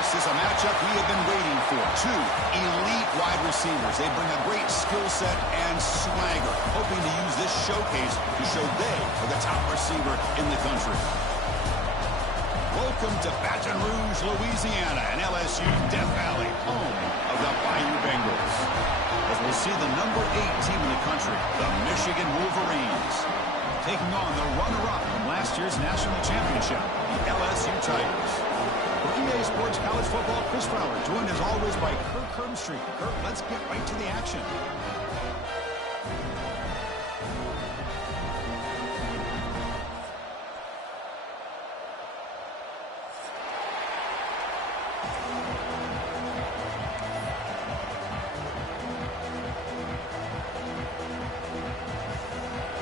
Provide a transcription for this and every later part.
This is a matchup we have been waiting for. Two elite wide receivers. They bring a great skill set and swagger, hoping to use this showcase to show they are the top receiver in the country. Welcome to Baton Rouge, Louisiana, and LSU Death Valley, home of the Bayou Bengals. As we'll see the number 8 team in the country, the Michigan Wolverines, taking on the runner-up from last year's national championship, the LSU Tigers. For EA Sports College Football, Chris Fowler, joined as always by Kirk Herbstreit. Kirk, let's get right to the action.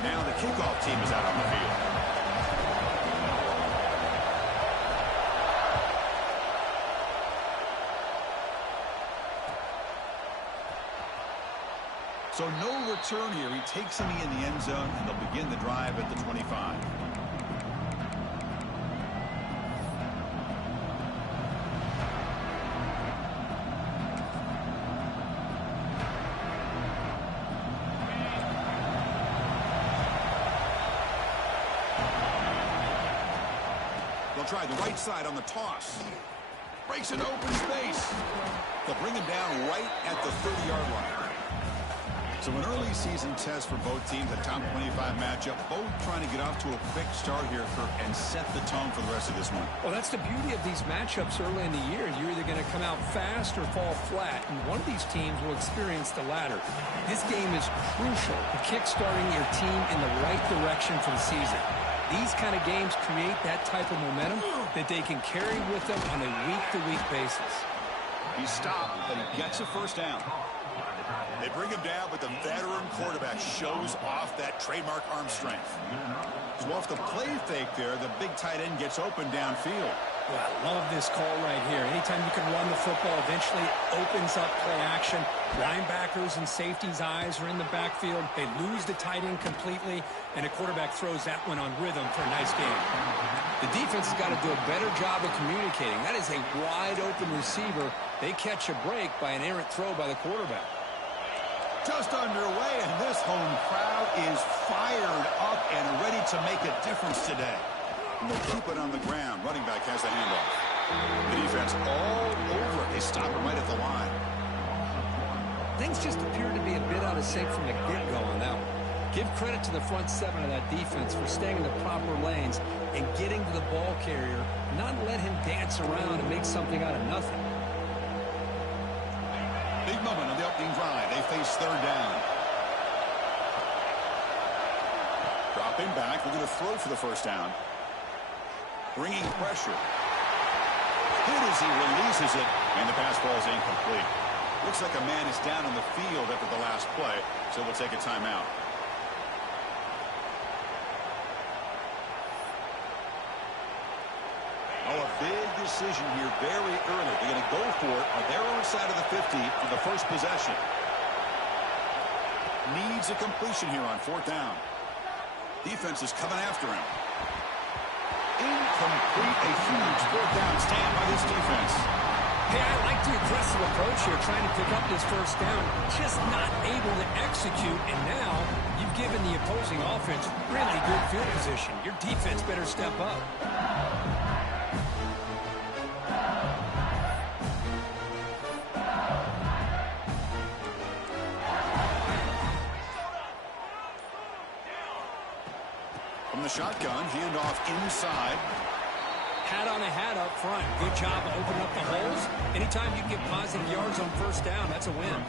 Now the kickoff team is out on the field. So no return here. He takes him in the end zone, and they'll begin the drive at the 25. They'll try the right side on the toss. Breaks an open space. They'll bring him down right at the 30-yard line. So an early season test for both teams, a top 25 matchup, both trying to get off to a quick start here, Kirk, and set the tone for the rest of this one. Well, that's the beauty of these matchups early in the year. You're either going to come out fast or fall flat, and one of these teams will experience the latter. This game is crucial to kick-starting your team in the right direction for the season. These kind of games create that type of momentum that they can carry with them on a week-to-week basis. He stopped, but he gets a first down. They bring him down, but the veteran quarterback shows off that trademark arm strength. So off the play fake there, the big tight end gets open downfield. Well, I love this call right here. Anytime you can run the football, eventually opens up play action. Linebackers and safeties' eyes are in the backfield. They lose the tight end completely, and a quarterback throws that one on rhythm for a nice game. The defense has got to do a better job of communicating. That is a wide-open receiver. They catch a break by an errant throw by the quarterback. Just underway, and this home crowd is fired up and ready to make a difference today. And they'll keep it on the ground. Running back has the handoff. The defense all over. They stop him right at the line. Things just appear to be a bit out of sync from the get-go on that one. Give credit to the front seven of that defense for staying in the proper lanes and getting to the ball carrier, not let him dance around and make something out of nothing. Big moment on the opening drive. They face third down. Dropping back. We're going to throw for the first down. Bringing pressure. Hit as he releases it, and the pass falls incomplete. Looks like a man is down on the field after the last play, so we'll take a timeout. Oh, a big decision here very early. They're going to go for it on their own side of the 50 on the first possession. Needs a completion here on fourth down. Defense is coming after him. Incomplete. A huge fourth down stand by this defense. Hey, I like the aggressive approach here, trying to pick up this first down. Just not able to execute, and now you've given the opposing offense really good field position. Your defense better step up. From the shotgun, handoff inside. Hat on a hat up front. Good job of opening up the holes. Anytime you can get positive yards on first down, that's a win.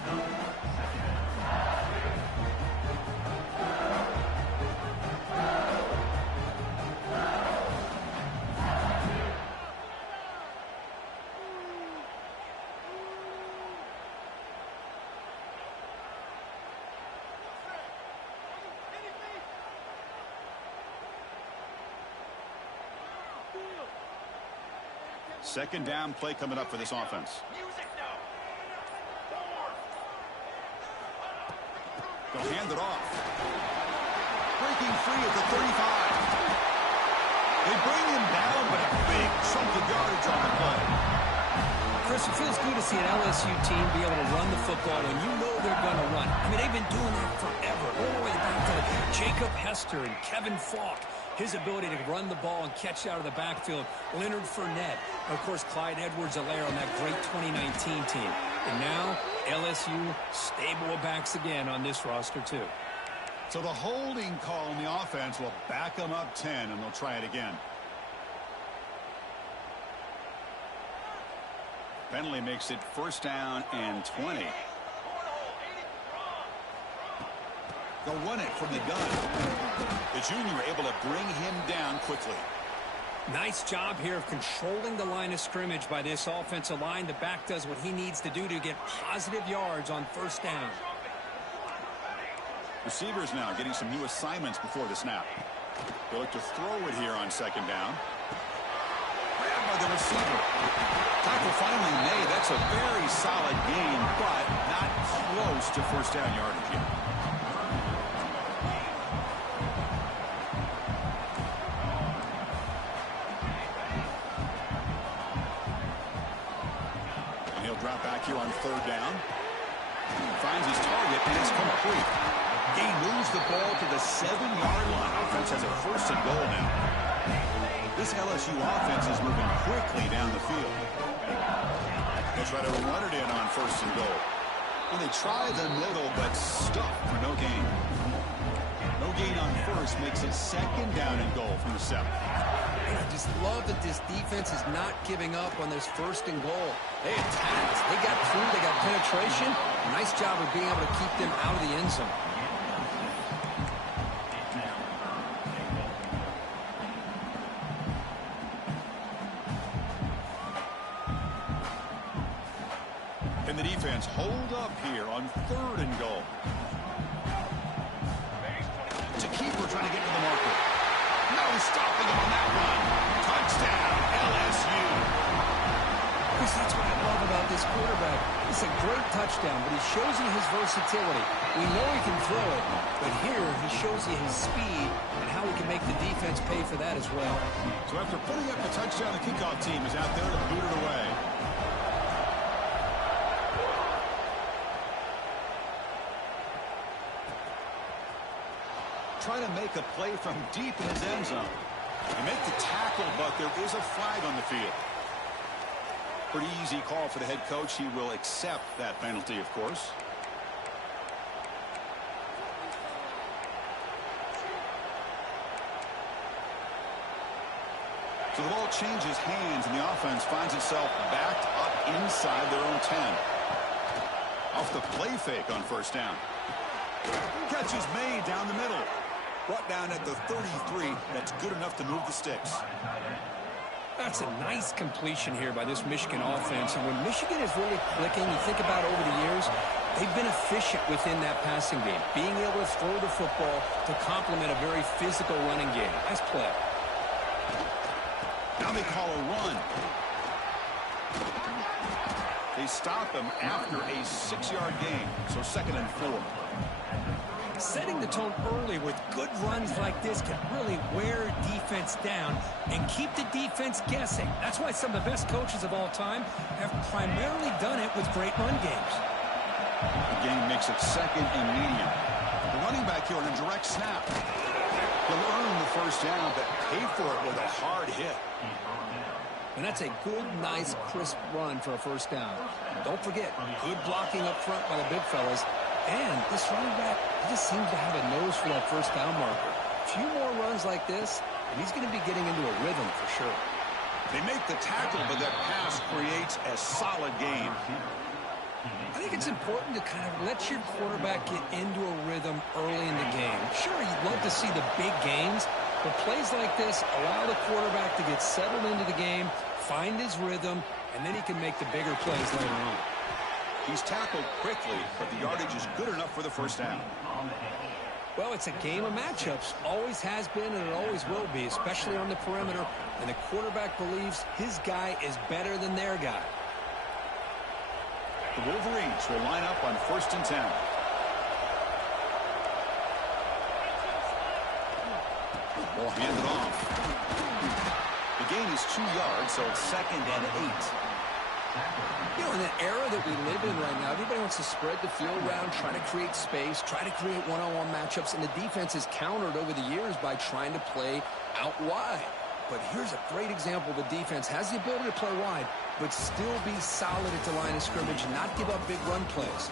Second down play coming up for this offense. They'll hand it off. Breaking free at the 35. They bring him down, but a big chunk of yardage on the play. Chris, it feels good to see an LSU team be able to run the football when you know they're going to run. I mean, they've been doing that forever. All the way back to Jacob Hester and Kevin Falk. His ability to run the ball and catch out of the backfield. Leonard Fournette. And, of course, Clyde Edwards-Helaire on that great 2019 team. And now, LSU stable of backs again on this roster, too. So the holding call on the offense will back them up 10, and they'll try it again. Penalty makes it first down and 20. They'll run it from the gun. The junior able to bring him down quickly. Nice job here of controlling the line of scrimmage by this offensive line. The back does what he needs to do to get positive yards on first down. Receivers now getting some new assignments before the snap. They'll look to throw it here on second down. Grabbed by the receiver. Tackle finally made. That's a very solid gain, but not close to first down yardage yet. And he'll drop back here on third down. Finds his target, and it's complete. He moves the ball to the 7-yard line. Offense has a first and goal now. This LSU offense is moving quickly down the field. They'll try to run it in on first and goal. And they try the middle, but stuck for no gain. No gain on first makes it second down and goal from the 7. I just love that this defense is not giving up on this first and goal. They attacked. They got through. They got penetration. Nice job of being able to keep them out of the end zone. And the defense hold up here on third and goal. It's a keeper trying to get to the marker. No stopping him on that one. Touchdown, LSU. Chris, that's what I love about this quarterback. It's a great touchdown, but he shows you his versatility. We know he can throw it, but here he shows you his speed and how he can make the defense pay for that as well. So after putting up the touchdown, the kickoff team is out there to boot it away. Trying to make a play from deep in his end zone. They make the tackle, but there is a flag on the field. Pretty easy call for the head coach. He will accept that penalty, of course. So the ball changes hands, and the offense finds itself backed up inside their own 10. Off the play fake on first down. Catch is made down the middle. Brought down at the 33. That's good enough to move the sticks. That's a nice completion here by this Michigan offense. And when Michigan is really clicking, you think about over the years, they've been efficient within that passing game. Being able to throw the football to complement a very physical running game. Nice play. Now they call a run. They stop him after a 6-yard gain. So second and 4. Setting the tone early with good runs like this can really wear defense down and keep the defense guessing. That's why some of the best coaches of all time have primarily done it with great run games. The game makes it second and medium. The running back here on a direct snap. He'll earn the first down, but pay for it with a hard hit. And that's a good, nice, crisp run for a first down. Don't forget, good blocking up front by the big fellas. And this running back, he just seems to have a nose for that first down marker. A few more runs like this, and he's going to be getting into a rhythm for sure. They make the tackle, but that pass creates a solid gain. I think it's important to kind of let your quarterback get into a rhythm early in the game. Sure, you'd love to see the big gains, but plays like this allow the quarterback to get settled into the game, find his rhythm, and then he can make the bigger plays later on. He's tackled quickly, but the yardage is good enough for the first down. Well, it's a game of matchups. Always has been, and it always will be, especially on the perimeter. And the quarterback believes his guy is better than their guy. The Wolverines will line up on first and 10. Ball handed off. The gain is 2 yards, so it's second and 8. You know, in the era that we live in right now, everybody wants to spread the field around, try to create space, try to create one-on-one matchups, and the defense has countered over the years by trying to play out wide. But here's a great example. The defense has the ability to play wide, but still be solid at the line of scrimmage, not give up big run plays.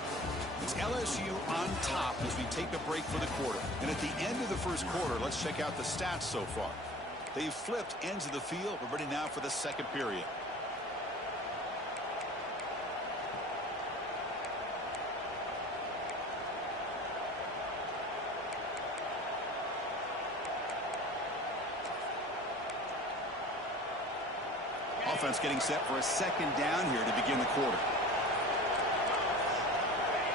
It's LSU on top as we take a break for the quarter. And at the end of the first quarter, let's check out the stats so far. They've flipped ends of the field. We're ready now for the second period. Offense getting set for a second down here to begin the quarter.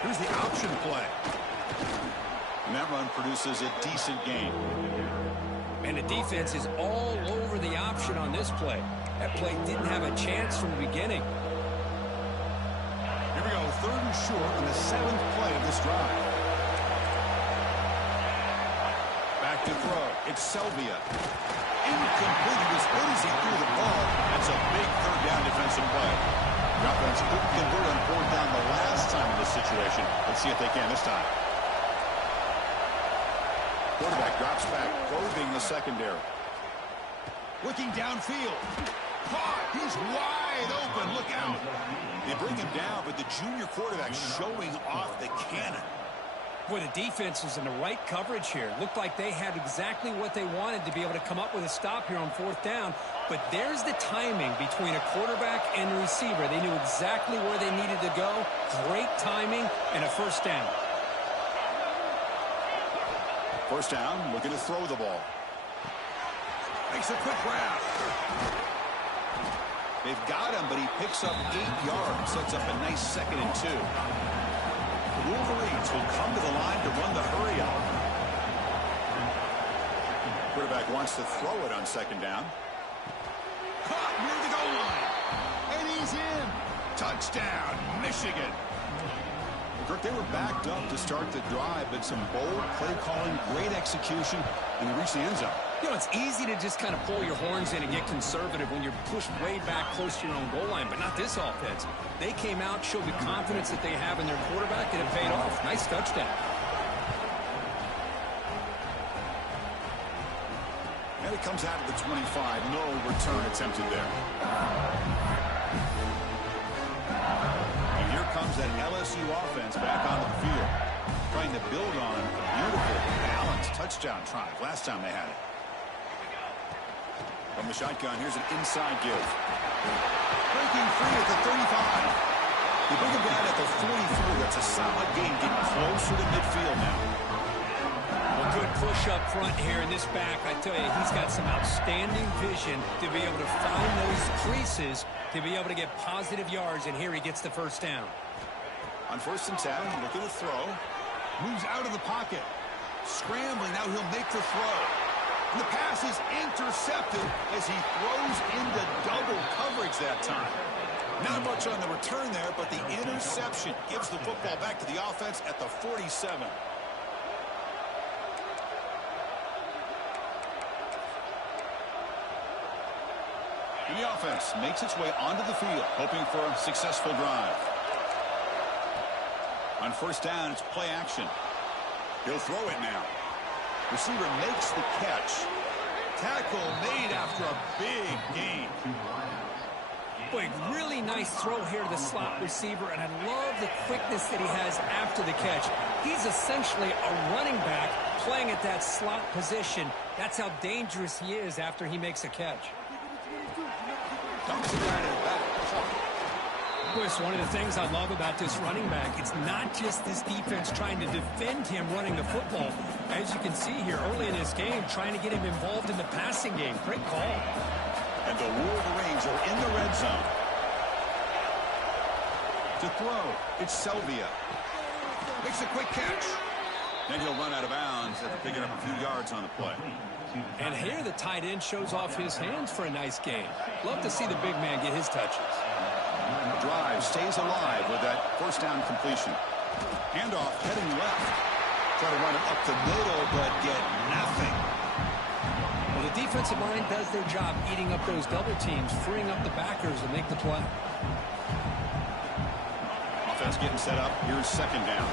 Here's the option play. And that run produces a decent gain. And the defense is all over the option on this play. That play didn't have a chance from the beginning. Here we go, 3rd and short on the 7th play of this drive. Back to throw. It's Selvia. Incomplete. As good as he threw the ball, that's a big 3rd down defensive play. The offense couldn't convert on 4th down the last time in this situation. Let's see if they can this time. Quarterback drops back, probing the secondary. Looking downfield. Caught. He's wide open. Look out. They bring him down, but the junior quarterback showing off the cannon. Boy, the defense was in the right coverage here. Looked like they had exactly what they wanted to be able to come up with a stop here on 4th down. But there's the timing between a quarterback and a receiver. They knew exactly where they needed to go. Great timing and a 1st down. 1st down, looking to throw the ball. Makes a quick grab. They've got him, but he picks up 8 yards. Sets up a nice 2nd and 2. The Wolverines will come to the line to run the hurry up. Quarterback wants to throw it on 2nd down. Caught near the goal line. And he's in. Touchdown, Michigan. Kirk, they were backed up to start the drive, but some bold play calling, great execution, and they reached the end zone. You know, it's easy to just kind of pull your horns in and get conservative when you're pushed way back close to your own goal line, but not this offense. They came out, showed the confidence that they have in their quarterback, and it paid off. Nice touchdown. And it comes out of the 25. No return attempted there. And here comes that LSU offense back onto the field, trying to build on a beautiful, balanced touchdown drive last time they had it. From the shotgun, here's an inside give. Breaking free at the 35. They bring him down at the 44. That's a solid gain, getting closer to midfield now. Well, good push up front here in this back. I tell you, he's got some outstanding vision to be able to find those creases, to be able to get positive yards, and here he gets the 1st down. On 1st and 10, looking to throw. Moves out of the pocket. Scrambling, now he'll make the throw. And the pass is intercepted as he throws into double coverage that time. Not much on the return there, but the interception gives the football back to the offense at the 47. And the offense makes its way onto the field, hoping for a successful drive. On 1st down, it's play action. He'll throw it now. Receiver makes the catch. Tackle made after a big gain. Boy, really nice throw here to the slot receiver, and I love the quickness that he has after the catch. He's essentially a running back playing at that slot position. That's how dangerous he is after he makes a catch. Dumps it right in the back. Chris, one of the things I love about this running back, it's not just this defense trying to defend him running the football. As you can see here early in this game, trying to get him involved in the passing game. Great call. And the Wolverines are in the red zone. To throw, it's Selvia. Makes a quick catch. Then he'll run out of bounds after picking up a few yards on the play. And here the tight end shows off his hands for a nice game. Love to see the big man get his touches. The drive stays alive with that 1st down completion. Handoff heading left. Try to run it up the middle, but get nothing. Well, the defensive line does their job eating up those double teams, freeing up the backers to make the play. Defense getting set up. Here's second down.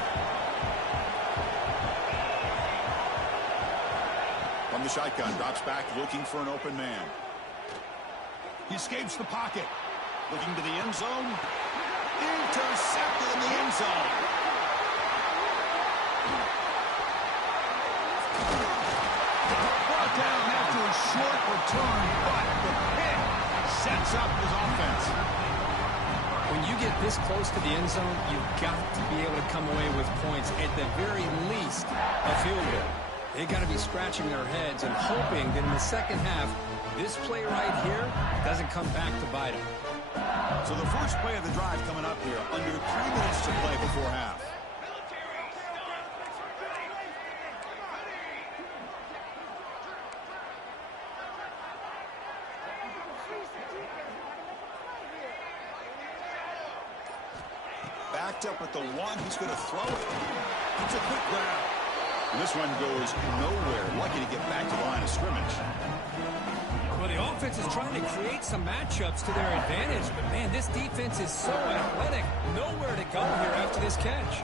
From the shotgun, drops back, looking for an open man. He escapes the pocket. Looking to the end zone. Intercepted in the end zone. Brought down after a short return, but the pick sets up his offense. When you get this close to the end zone, you've got to be able to come away with points, at the very least, a field goal. They got to be scratching their heads and hoping that in the second half, this play right here doesn't come back to bite them. So the first play of the drive coming up here, under 3 minutes to play before half. Backed up at the one, he's going to throw it. It's a quick grab. And this one goes nowhere. Lucky to get back to the line of scrimmage. Well, the offense is trying to create some matchups to their advantage, but man, this defense is so athletic. Nowhere to go here after this catch.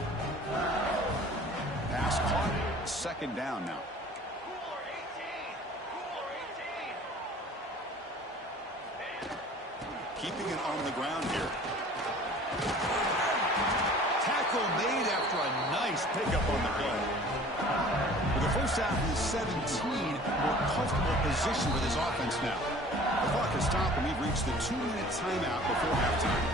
Pass caught. Second down now. Keeping it on the ground here. Tackle made after a nice pickup on the play. With the first half is 17, more comfortable position for this offense now. The clock has stopped and we've reached the 2-minute timeout before halftime.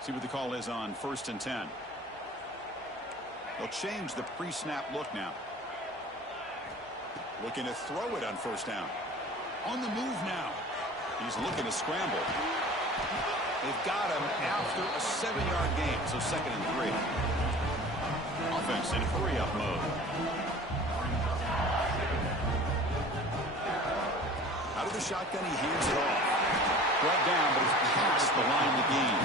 See what the call is on 1st and 10. They'll change the pre-snap look now. Looking to throw it on first down. On the move now. He's looking to scramble. They've got him after a 7-yard gain, so 2nd and 3. Offense in hurry-up mode. Out of the shotgun, he hands it off. Brought down, but it's past the line to gain.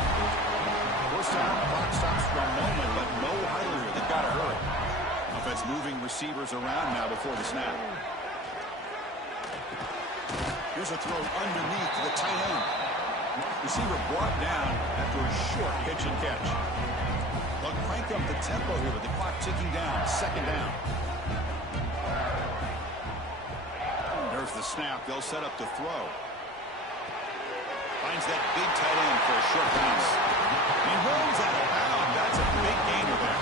First down, clock stops for a moment, but no huddle here. They've got to hurry. Offense moving receivers around now before the snap. Here's a throw underneath to the tight end. Receiver brought down after a short pitch and catch. They'll crank up the tempo here with the clock ticking down. 2nd down. There's the snap. They'll set up the throw. Finds that big tight end for a short pass. He rolls out of bounds. That's a big gainer there.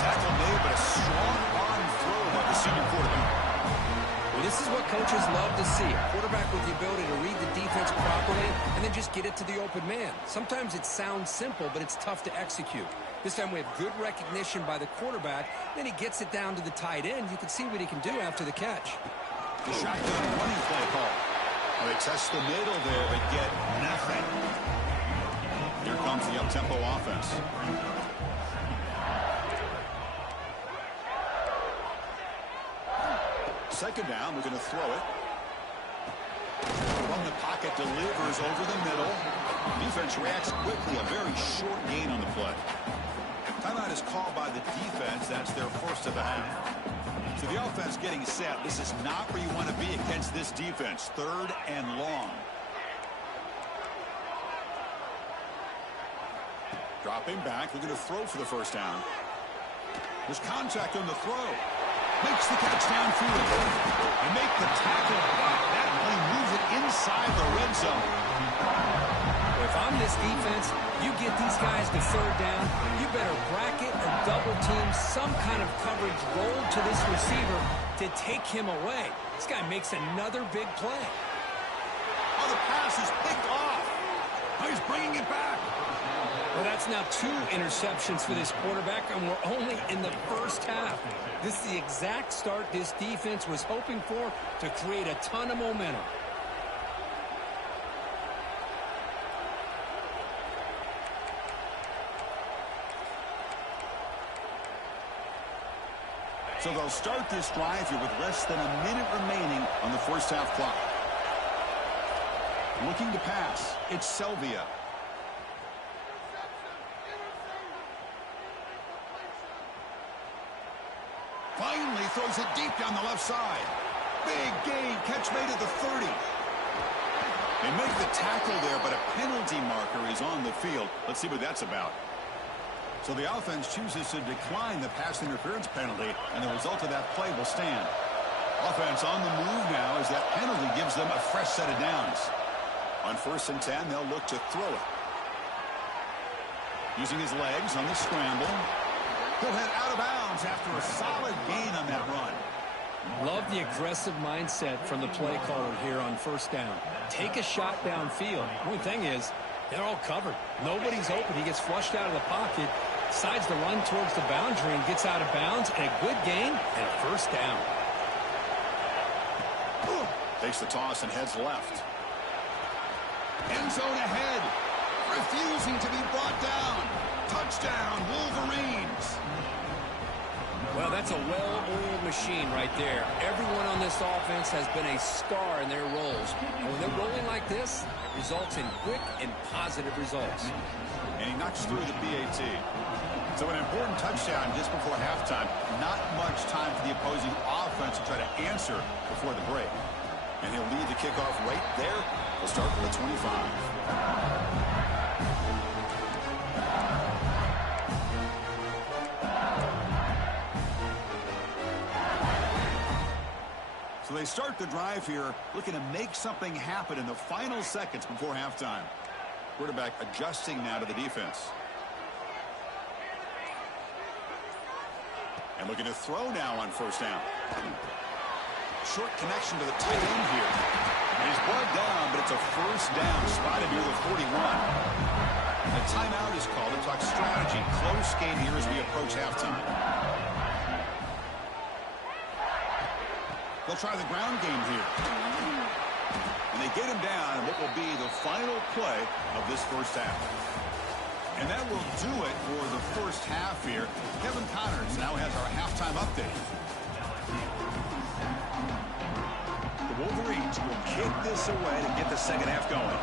Tackle made, but a strong arm throw by the senior quarterback. Well, this is what coaches love to see. A quarterback with the ability to read the defense properly and then just get it to the open man. Sometimes it sounds simple, but it's tough to execute. This time we have good recognition by the quarterback. Then he gets it down to the tight end. You can see what he can do after the catch. The shotgun running play call. Well, they test the middle there, but get nothing. Here comes the up-tempo offense. Second down, we're going to throw it. From the pocket, delivers over the middle. Defense reacts quickly, a very short gain on the play. Timeout is called by the defense. That's their first of the half. So the offense getting set. This is not where you want to be against this defense. 3rd and long. Dropping back, looking to throw for the first down. There's contact on the throw. Makes the catch downfield. And make the tackle. That play moves it inside the red zone. If I'm this defense, you get these guys to 3rd down, you better bracket or double team some kind of coverage roll to this receiver to take him away. This guy makes another big play. Oh, the pass is picked off. Oh, he's bringing it back. Well, that's now 2 interceptions for this quarterback, and we're only in the first half. This is the exact start this defense was hoping for to create a ton of momentum. So they'll start this drive here with less than a minute remaining on the first half clock. Looking to pass. It's Selvia. Finally throws it deep down the left side. Big gain. Catch made at the 30. They make the tackle there, but a penalty marker is on the field. Let's see what that's about. So the offense chooses to decline the pass interference penalty, and the result of that play will stand. Offense on the move now as that penalty gives them a fresh set of downs. On 1st and 10, they'll look to throw it. Using his legs on the scramble. He'll head out of bounds after a solid gain on that run. Love the aggressive mindset from the play caller here on 1st down. Take a shot downfield. The only thing is, they're all covered. Nobody's open. He gets flushed out of the pocket, decides to run towards the boundary and gets out of bounds. And a good gain and a 1st down. Takes the toss and heads left. End zone ahead. Refusing to be brought down. Touchdown, Wolverines. Well, that's a well-oiled machine right there. Everyone on this offense has been a star in their roles. And when they're rolling like this, it results in quick and positive results. And he knocks through the PAT. So an important touchdown just before halftime. Not much time for the opposing offense to try to answer before the break. And he'll lead the kickoff right there. We'll start from the 25. So they start the drive here, looking to make something happen in the final seconds before halftime. Quarterback adjusting now to the defense. And looking to throw now on 1st down. Short connection to the tight end here. And he's brought down, but it's a 1st down spotted near the 41. A timeout is called to talk strategy. Close game here as we approach halftime. They'll try the ground game here. And they get him down in what will be the final play of this 1st half. And that will do it for the 1st half here. Kevin Connors now has our halftime update. The Wolverines will kick this away to get the 2nd half going.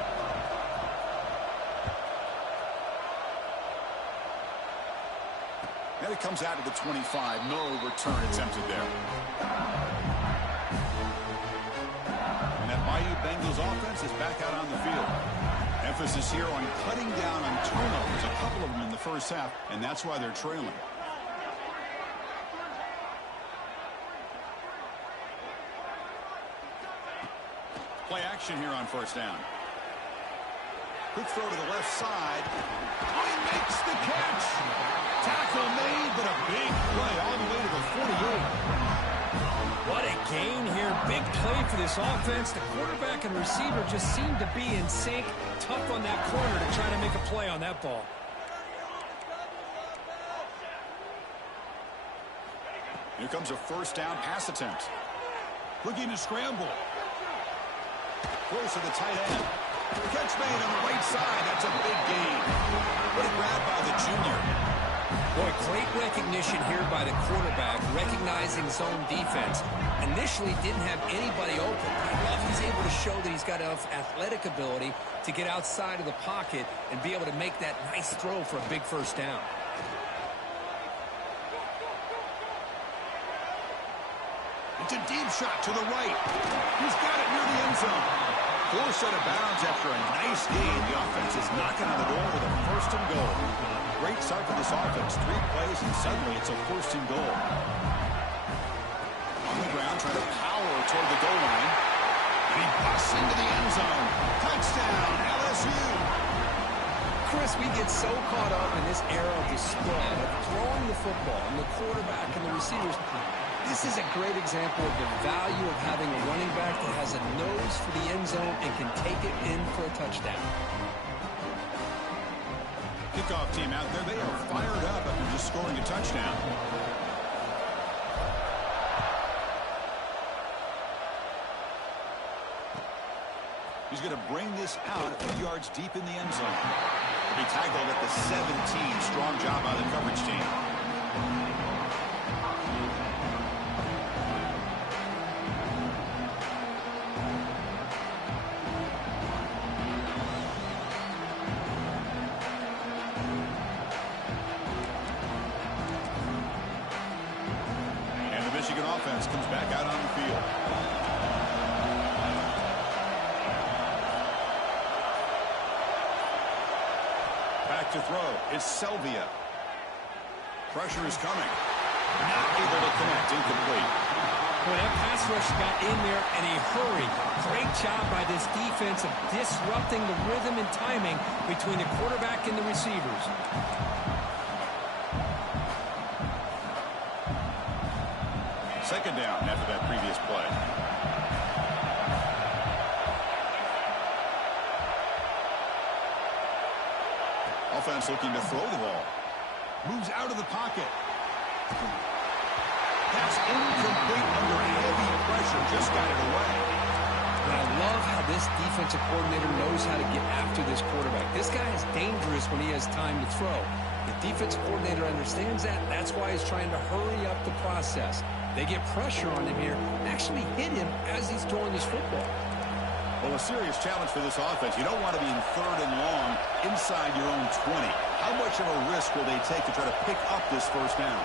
And it comes out to the 25. No return attempted there. Bayou Bengals offense is back out on the field. Emphasis here on cutting down on turnovers, a couple of them in the 1st half, and that's why they're trailing. Play action here on 1st down. Quick throw to the left side. Oh, he makes the catch. Tackle made, but a big play all the way to the 48. What a gain here. Big play for this offense. The quarterback and receiver just seem to be in sync. Tough on that corner to try to make a play on that ball. Here comes a 1st down pass attempt. Looking to scramble. Close to the tight end. The catch made on the right side. That's a big gain. What a grab by the junior. Boy, great recognition here by the quarterback, recognizing zone defense. Initially didn't have anybody open. I love he's able to show that he's got enough athletic ability to get outside of the pocket and be able to make that nice throw for a big 1st down. It's a deep shot to the right. He's got it near the end zone. Forced out of bounds after a nice gain. The offense is knocking on the door with a 1st and goal. Great start for this offense. 3 plays, and suddenly it's a 1st and goal. On the ground, trying to power toward the goal line. And he busts into the end zone. Touchdown, LSU. Chris, we get so caught up in this era of the spread, of throwing the football, and the quarterback and the receivers. This is a great example of the value of having a running back that has a nose for the end zone and can take it in for a touchdown. Kickoff team out there, they are fired up after just scoring a touchdown. He's going to bring this out a few yards deep in the end zone. He tackled at the 17. Strong job by the coverage team. Michigan offense comes back out on the field. Back to throw. It's Selvia. Pressure is coming. Not able to connect. Incomplete. Boy, that pass rush got in there in a hurry. Great job by this defense of disrupting the rhythm and timing between the quarterback and the receivers. Second down after that previous play. Offense looking to throw the ball. Moves out of the pocket. Pass incomplete under heavy pressure. Just got it away. But I love how this defensive coordinator knows how to get after this quarterback. This guy is dangerous when he has time to throw. The defensive coordinator understands that. That's why he's trying to hurry up the process. They get pressure on him here, actually hit him as he's throwing this football. Well, a serious challenge for this offense. You don't want to be in third and long inside your own 20. How much of a risk will they take to try to pick up this first down?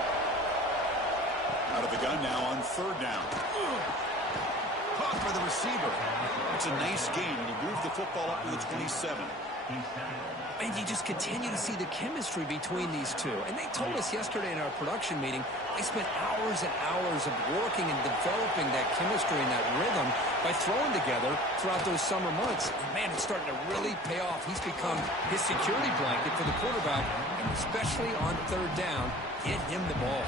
Out of the gun now on third down. Caught by the receiver. It's a nice gain. He moved the football up to the 27. And you just continue to see the chemistry between these two. And they told us yesterday in our production meeting, they spent hours and hours of working and developing that chemistry and that rhythm by throwing together throughout those summer months. And man, it's starting to really pay off. He's become his security blanket for the quarterback, and especially on third down, get him the ball.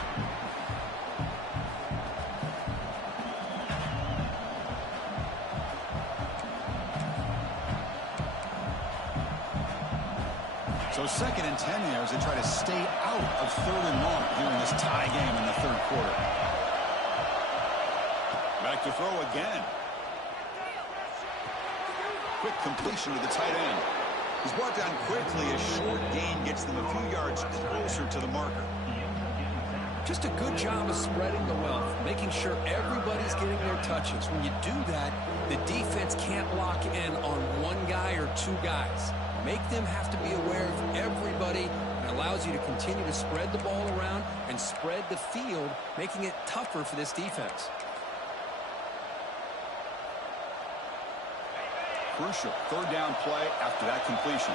So second and 10 here as they try to stay out of third and long here in this tie game in the third quarter. Back to throw again. Quick completion to the tight end. He's brought down quickly. A short gain gets them a few yards closer to the marker. Just a good job of spreading the wealth, making sure everybody's getting their touches. When you do that, the defense can't lock in on one guy or two guys. Make them have to be aware of everybody, and allows you to continue to spread the ball around and spread the field, making it tougher for this defense. Crucial third down play after that completion.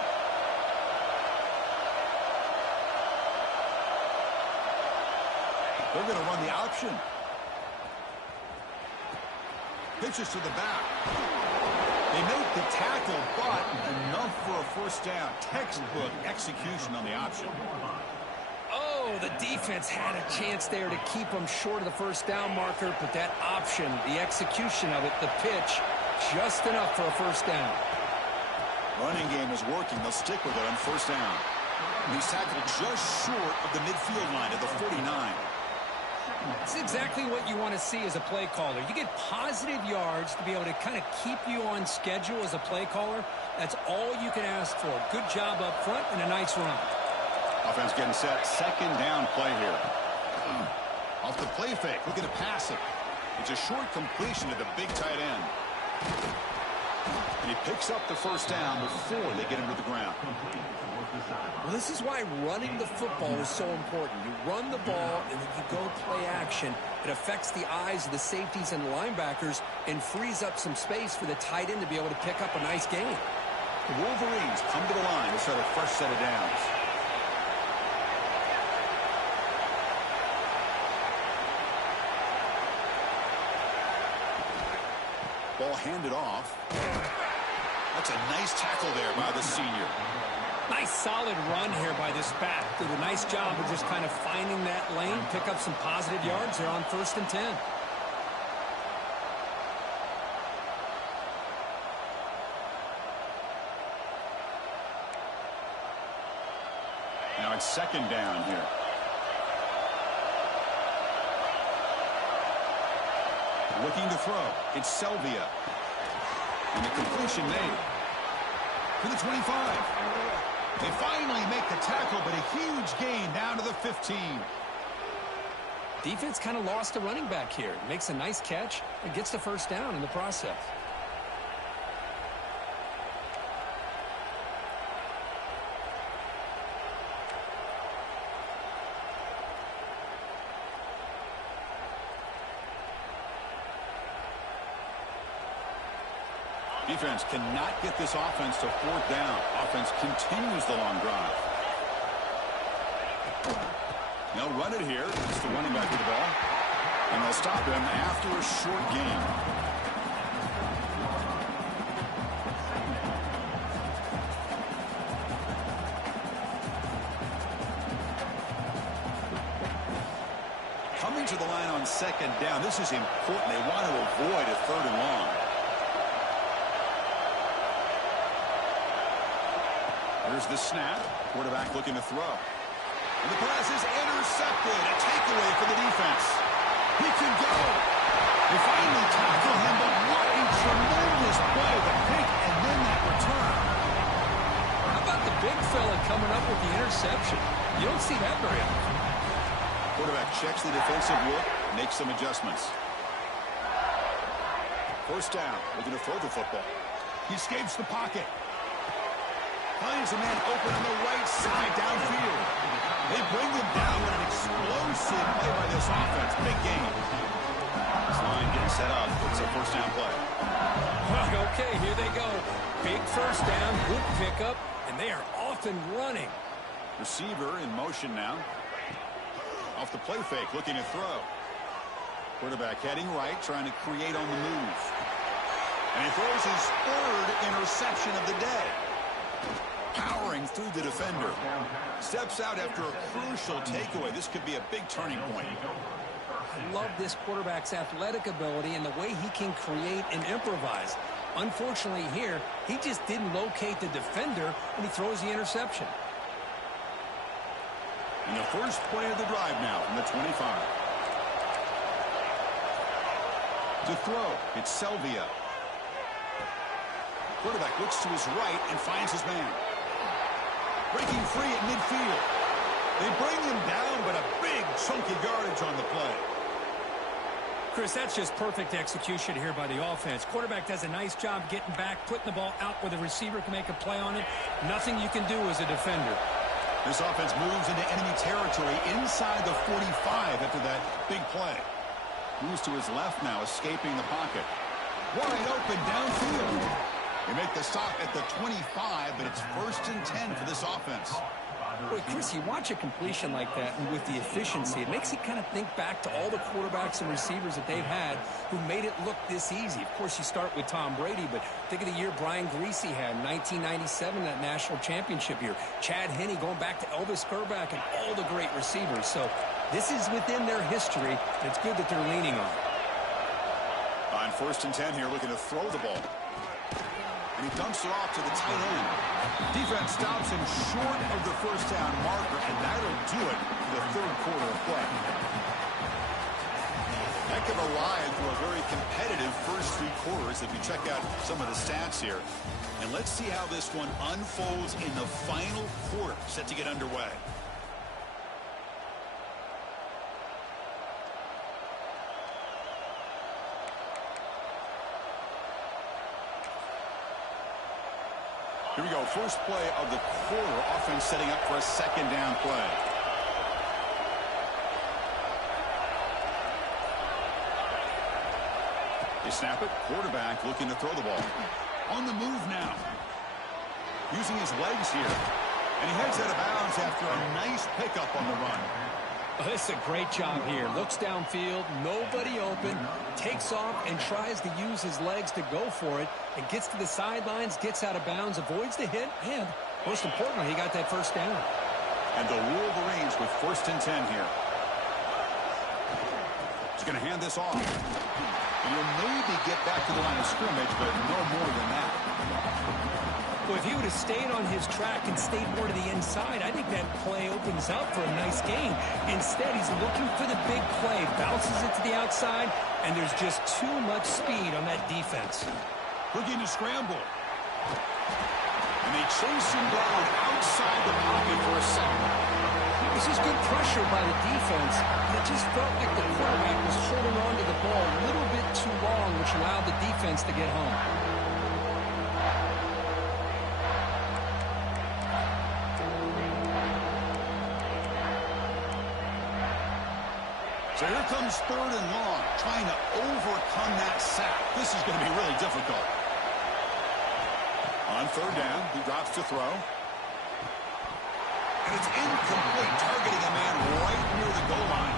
They're going to run the option. Pitches to the back. They make the tackle, but enough for a first down. Textbook execution on the option. Oh, the defense had a chance there to keep them short of the first down marker, but that option, the execution of it, the pitch, just enough for a first down. Running game is working. They'll stick with it on first down. He's tackled just short of the midfield line at the 49. It's exactly what you want to see as a play caller. You get positive yards to be able to kind of keep you on schedule as a play caller. That's all you can ask for. Good job up front and a nice run. Offense getting set. Second down play here. Off the play fake. Looking to pass it. It's a short completion to the big tight end. And he picks up the first down before they get him to the ground. Well, this is why running the football is so important. You run the ball, and then you go play action. It affects the eyes of the safeties and linebackers and frees up some space for the tight end to be able to pick up a nice gain. The Wolverines come to the line to start a fresh set of downs. Ball handed off. That's a nice tackle there by the senior. Nice solid run here by this back. Did a nice job of just kind of finding that lane, pick up some positive yards there on 1st and 10. Now it's second down here. Looking to throw. It's Selvia. And the completion made. To the 25. They finally make the tackle, but a huge gain down to the 15. Defense kind of lost a running back here. Makes a nice catch and gets the first down in the process. Defense cannot get this offense to fourth down. Offense continues the long drive. They'll run it here. It's the running back with the ball. And they'll stop him after a short gain. Coming to the line on second down. This is important. They want to avoid a 3rd and long. Here's the snap. Quarterback looking to throw. And the pass is intercepted. A takeaway for the defense. He can go. They finally tackle him, but what a tremendous play. The pick and then that return. How about the big fella coming up with the interception? You don't see that very often. Quarterback checks the defensive look, makes some adjustments. 1st down. Looking to throw the football. He escapes the pocket. Finds a man open on the right side downfield. They bring him down with an explosive play by this offense. Big game. This line getting set up. It's a 1st down play. Okay, here they go. Big 1st down, good pickup, and they are off and running. Receiver in motion now. Off the play fake, looking to throw. Quarterback heading right, trying to create on the move. And he throws his 3rd interception of the day. Powering through the defender. Steps out after a crucial takeaway. This could be a big turning point. I love this quarterback's athletic ability and the way he can create and improvise. Unfortunately here, he just didn't locate the defender and he throws the interception. And the first play of the drive now from the 25. To throw, it's Selvia. Quarterback looks to his right and finds his man. Breaking free at midfield. They bring him down, but a big chunky yardage on the play. Chris, that's just perfect execution here by the offense. Quarterback does a nice job getting back, putting the ball out where the receiver can make a play on it. Nothing you can do as a defender. This offense moves into enemy territory inside the 45 after that big play. Moves to his left now, escaping the pocket. Wide open downfield. They make the stop at the 25, but it's 1st and 10 for this offense. Boy, Chris, you watch a completion like that, and with the efficiency, it makes you kind of think back to all the quarterbacks and receivers that they've had who made it look this easy. Of course, you start with Tom Brady, but think of the year Brian Griese had in 1997, that national championship year. Chad Henne going back to Elvis Grbac and all the great receivers. So this is within their history, and it's good that they're leaning on it. On 1st and 10 here, looking to throw the ball. And he dumps it off to the tight end. Defense stops him short of the 1st down marker, and that'll do it for the 3rd quarter of play. Heck of a ride for a very competitive first 3 quarters if you check out some of the stats here. And let's see how this one unfolds in the final quarter, set to get underway. Here we go, first play of the quarter. Offense setting up for a 2nd down play. They snap it. Quarterback looking to throw the ball. On the move now. Using his legs here. And he heads out of bounds after a nice pickup on the run. Oh, this is a great job here. Looks downfield, nobody open, takes off and tries to use his legs to go for it, and gets to the sidelines, gets out of bounds, avoids the hit, and most importantly, he got that 1st down. And the Wolverines with 1st and 10 here. He's going to hand this off. And he'll maybe get back to the line of scrimmage, but no more than that. Well, if he would have stayed on his track and stayed more to the inside, I think that play opens up for a nice gain. Instead, he's looking for the big play, bounces it to the outside, and there's just too much speed on that defense. Looking to scramble. And they chase him down outside the pocket for a second. This is good pressure by the defense, and it just felt like the quarterback was holding on to the ball a little bit too long, which allowed the defense to get home. So here comes 3rd and long, trying to overcome that sack. This is going to be really difficult. On 3rd down, he drops to throw. And it's incomplete, targeting a man right near the goal line.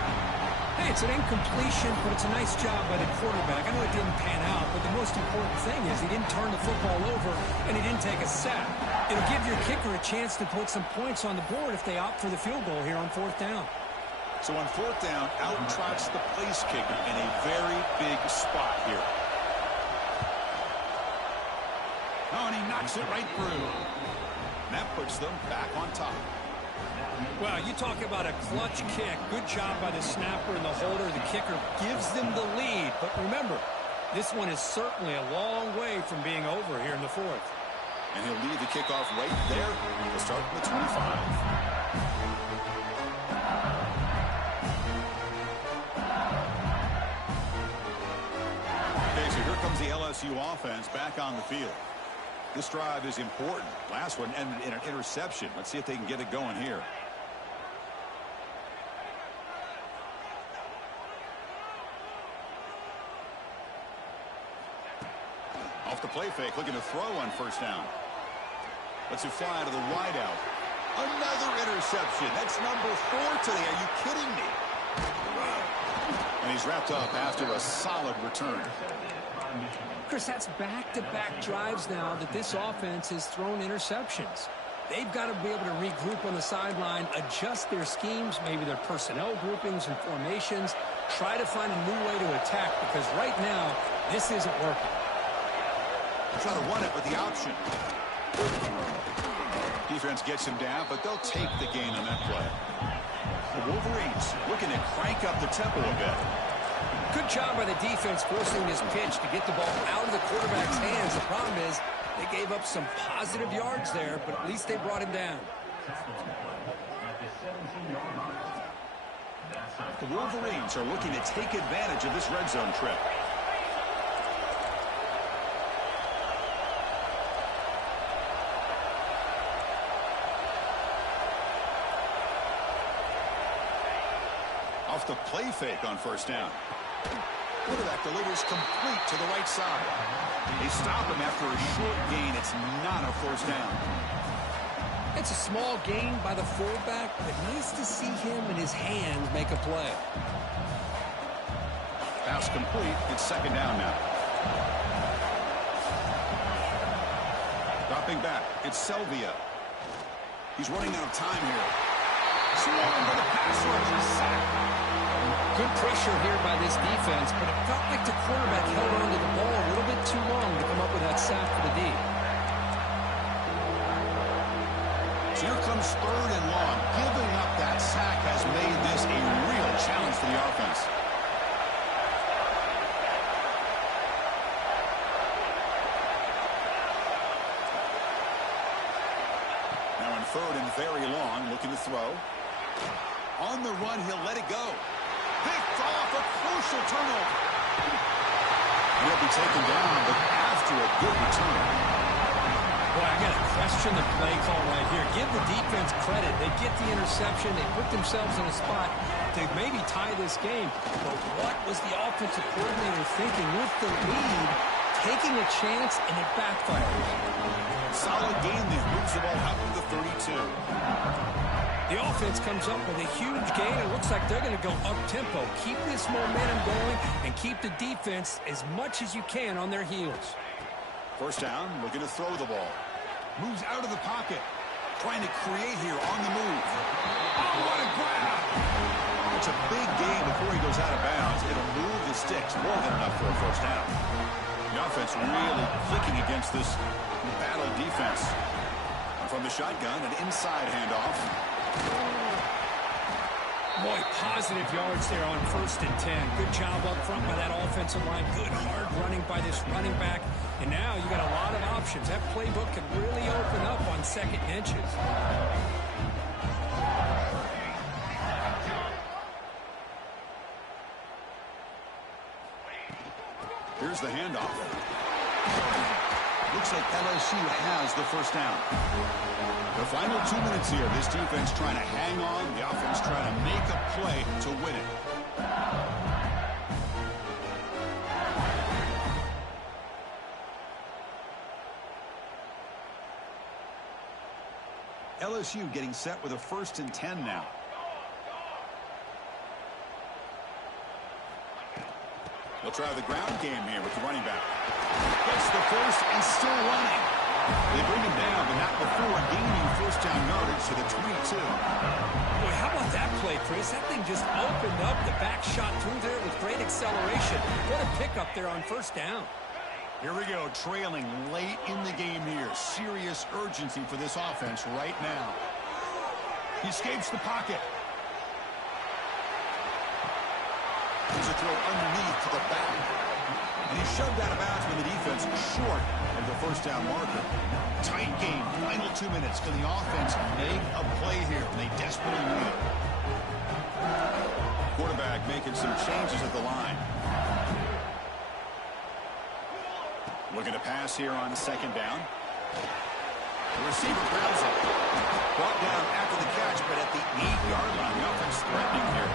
Hey, it's an incompletion, but it's a nice job by the quarterback. I know it didn't pan out, but the most important thing is he didn't turn the football over and he didn't take a sack. It'll give your kicker a chance to put some points on the board if they opt for the field goal here on 4th down. So on 4th down, out trots the place kicker in a very big spot here. Oh, and he knocks it right through. And that puts them back on top. Well, you talk about a clutch kick. Good job by the snapper and the holder. The kicker gives them the lead. But remember, this one is certainly a long way from being over here in the 4th. And he'll lead the kickoff right there to start from the 25. Okay, so here comes the LSU offense back on the field. This drive is important. Last one ended in an interception. Let's see if they can get it going here. Off the play fake, looking to throw on 1st down. Lets it fly to the wideout. Another interception. That's number 4 today. Are you kidding me? And he's wrapped up after a solid return. Chris, that's back-to-back drives now that this offense has thrown interceptions. They've got to be able to regroup on the sideline, adjust their schemes, maybe their personnel groupings and formations, try to find a new way to attack because right now, this isn't working. Try to run it with the option. Defense gets him down, but they'll take the gain on that play. The Wolverines looking to crank up the tempo a bit. Good job by the defense forcing this pitch to get the ball out of the quarterback's hands. The problem is they gave up some positive yards there, but at least they brought him down. The Wolverines are looking to take advantage of this red zone trip. Off the play fake on 1st down. Quarterback delivers complete to the right side. They stop him after a short gain. It's not a 1st down. It's a small gain by the fullback, but nice to see him and his hands make a play. Pass complete. It's 2nd down now. Dropping back. It's Selvia. He's running out of time here. Swarmed by the pass rush. He's sacked. Good pressure here by this defense, but it felt like the quarterback held on to the ball a little bit too long to come up with that sack for the D. So here comes 3rd and long. Giving up that sack has made this a real challenge for the offense. Now in 3rd and very long, looking to throw. On the run, he'll let it go. Picked off, a crucial turnover. And he'll be taken down, but after a good return. Boy, I got to question the play call right here. Give the defense credit. They get the interception. They put themselves in a spot to maybe tie this game. But what was the offensive coordinator thinking with the lead, taking a chance, and it backfires? Solid game there. Moves the ball out to the 32. The offense comes up with a huge gain. It looks like they're going to go up-tempo. Keep this momentum going and keep the defense as much as you can on their heels. 1st down, looking to throw the ball. Moves out of the pocket. Trying to create here on the move. Oh, what a grab! It's a big gain before he goes out of bounds. It'll move the sticks more than enough for a 1st down. The offense really clicking against this battle defense. And from the shotgun, an inside handoff. Boy, positive yards there on 1st and 10. Good job up front by that offensive line. Good hard running by this running back. And now you got a lot of options. That playbook can really open up on 2nd and inches. Here's the handoff. Looks like LSU has the 1st down. The final 2 minutes here. This defense trying to hang on. The offense trying to make a play to win it. LSU getting set with a 1st and 10 now. They'll try the ground game here with the running back. Gets the first and still running. They bring him down, but not before gaining 1st down yardage to the 22. Boy, how about that play, Chris? That thing just opened up. The back shot through there with great acceleration. What a pickup there on 1st down. Here we go, trailing late in the game here. Serious urgency for this offense right now. He escapes the pocket. There's a throw underneath to the back. And he shoved out of bounds when the defense was short of the 1st down marker. Tight game, final 2 minutes. Can the offense make a play here? They desperately need it. Quarterback making some changes at the line. Looking to pass here on 2nd down. The receiver grabs it. Brought down after the catch, but at the 8-yard line. The offense threatening here.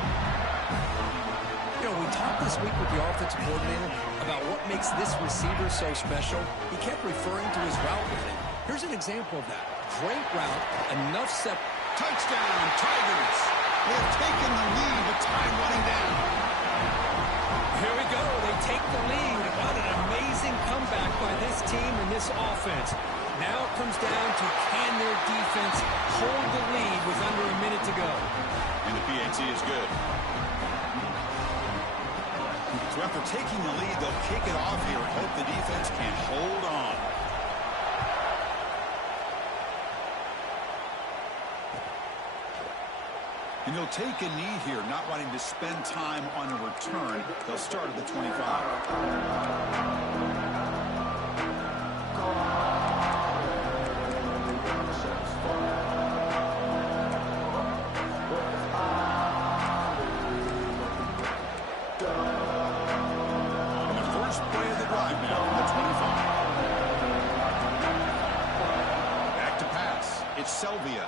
You know, we talked this week with the offensive coordinator about what makes this receiver so special. He kept referring to his route running. Here's an example of that. Great route, enough set. Touchdown, Tigers. They have taken the lead with time running down. Here we go. They take the lead. What an amazing comeback by this team and this offense. Now it comes down to can their defense hold the lead with under a minute to go. And the PAT is good. So after taking the lead, they'll kick it off here and hope the defense can hold on. And they'll take a knee here, not wanting to spend time on a return. They'll start at the 25. Selvia.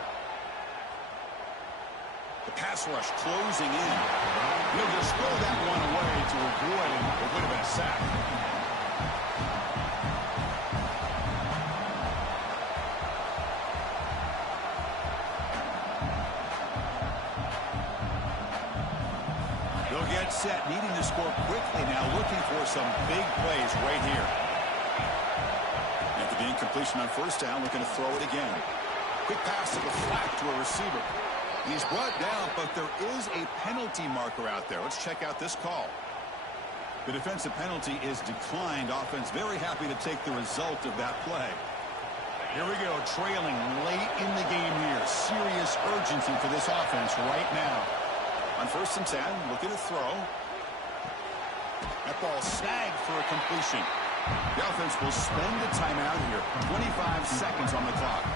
The pass rush closing in. He'll just throw that one away to avoid what would have been a sack. They'll get set, needing to score quickly now, looking for some big plays right here. After the incompletion on 1st down, looking to throw it again. Quick pass to the flat to a receiver. He's brought down, but there is a penalty marker out there. Let's check out this call. The defensive penalty is declined. Offense very happy to take the result of that play. Here we go, trailing late in the game here. Serious urgency for this offense right now. On 1st and 10, looking to throw. That ball snagged for a completion. The offense will spend a timeout here. 25 seconds on the clock.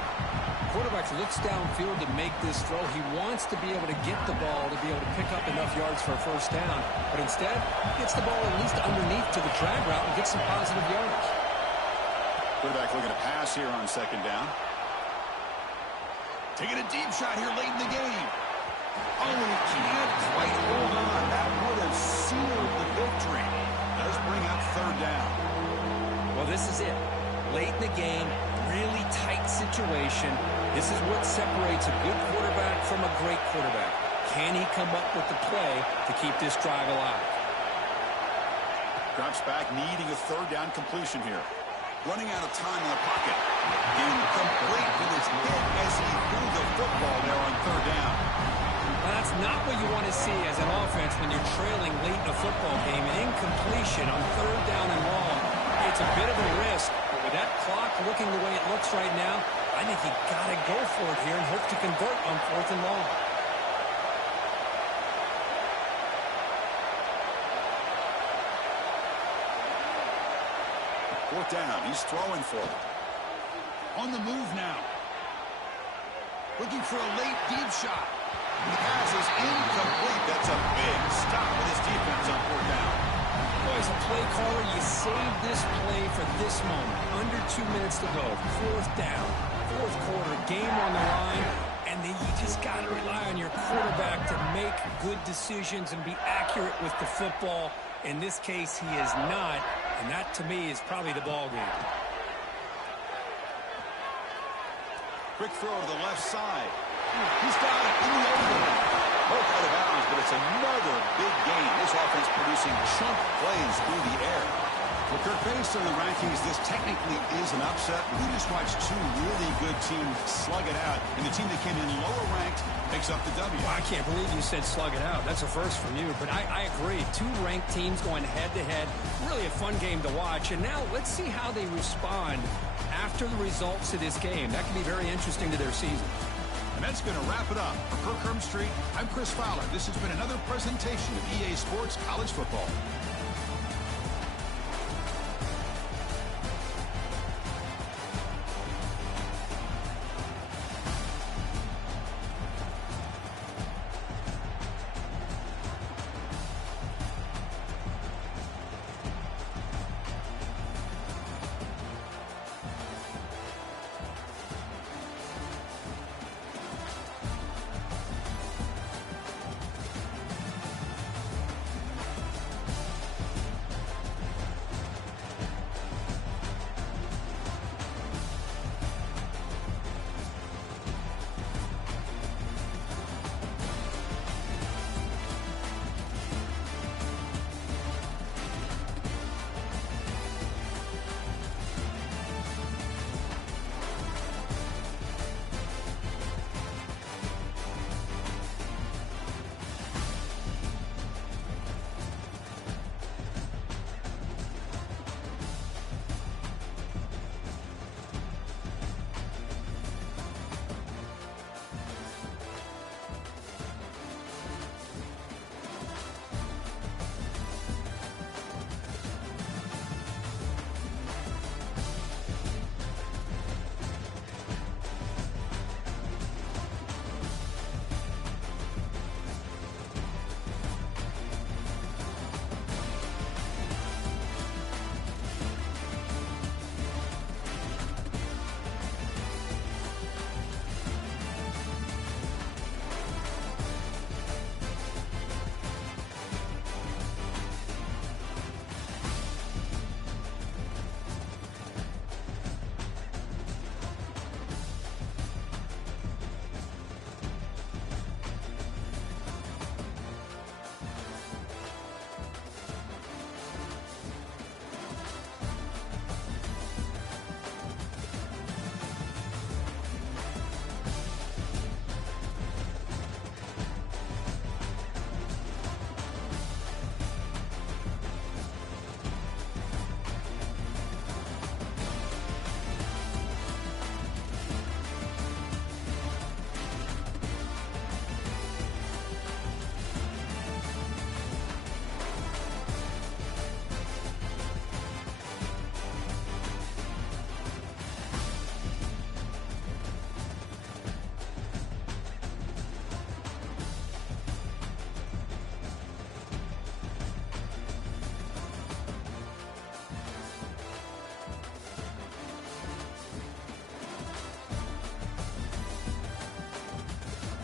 Quarterback looks downfield to make this throw. He wants to be able to get the ball to be able to pick up enough yards for a 1st down. But instead, gets the ball at least underneath to the drag route and gets some positive yards. Quarterback looking to pass here on 2nd down. Taking a deep shot here late in the game. Oh, he can't quite hold on. That would have sealed the victory. Does bring up 3rd down. Well, this is it. Late in the game, really tight situation. This is what separates a good quarterback from a great quarterback. Can he come up with the play to keep this drive alive? Drops back, needing a 3rd down completion here. Running out of time in the pocket. Incomplete with his hit as he threw the football there on 3rd down. Well, that's not what you want to see as an offense when you're trailing late in a football game. An incompletion on 3rd down and long. It's a bit of a risk, but with that clock looking the way it looks right now, I think you got to go for it here and hope to convert on 4th and long. Fourth down, he's throwing for it. On the move now. Looking for a late deep shot. The pass is incomplete. That's a big stop with his defense on 4th down. Boy, as a play caller, you save this play for this moment. Under 2 minutes to go. 4th down. 4th quarter. Game on the line. And then you just got to rely on your quarterback to make good decisions and be accurate with the football. In this case, he is not. And that, to me, is probably the ball game. Quick throw to the left side. He's got it in the open. Both out of bounds, but it's another big gain. This offense producing chunk plays through the air. Well, Kirk, based on the rankings, this technically is an upset. We just watched two really good teams slug it out, and the team that came in lower ranked picks up the W. Well, I can't believe you said slug it out. That's a first from you, but I agree. Two ranked teams going head-to-head. Really a fun game to watch. And now let's see how they respond after the results of this game. That can be very interesting to their season. And that's going to wrap it up. For Kirk Herbstreit, I'm Chris Fowler. This has been another presentation of EA Sports College Football.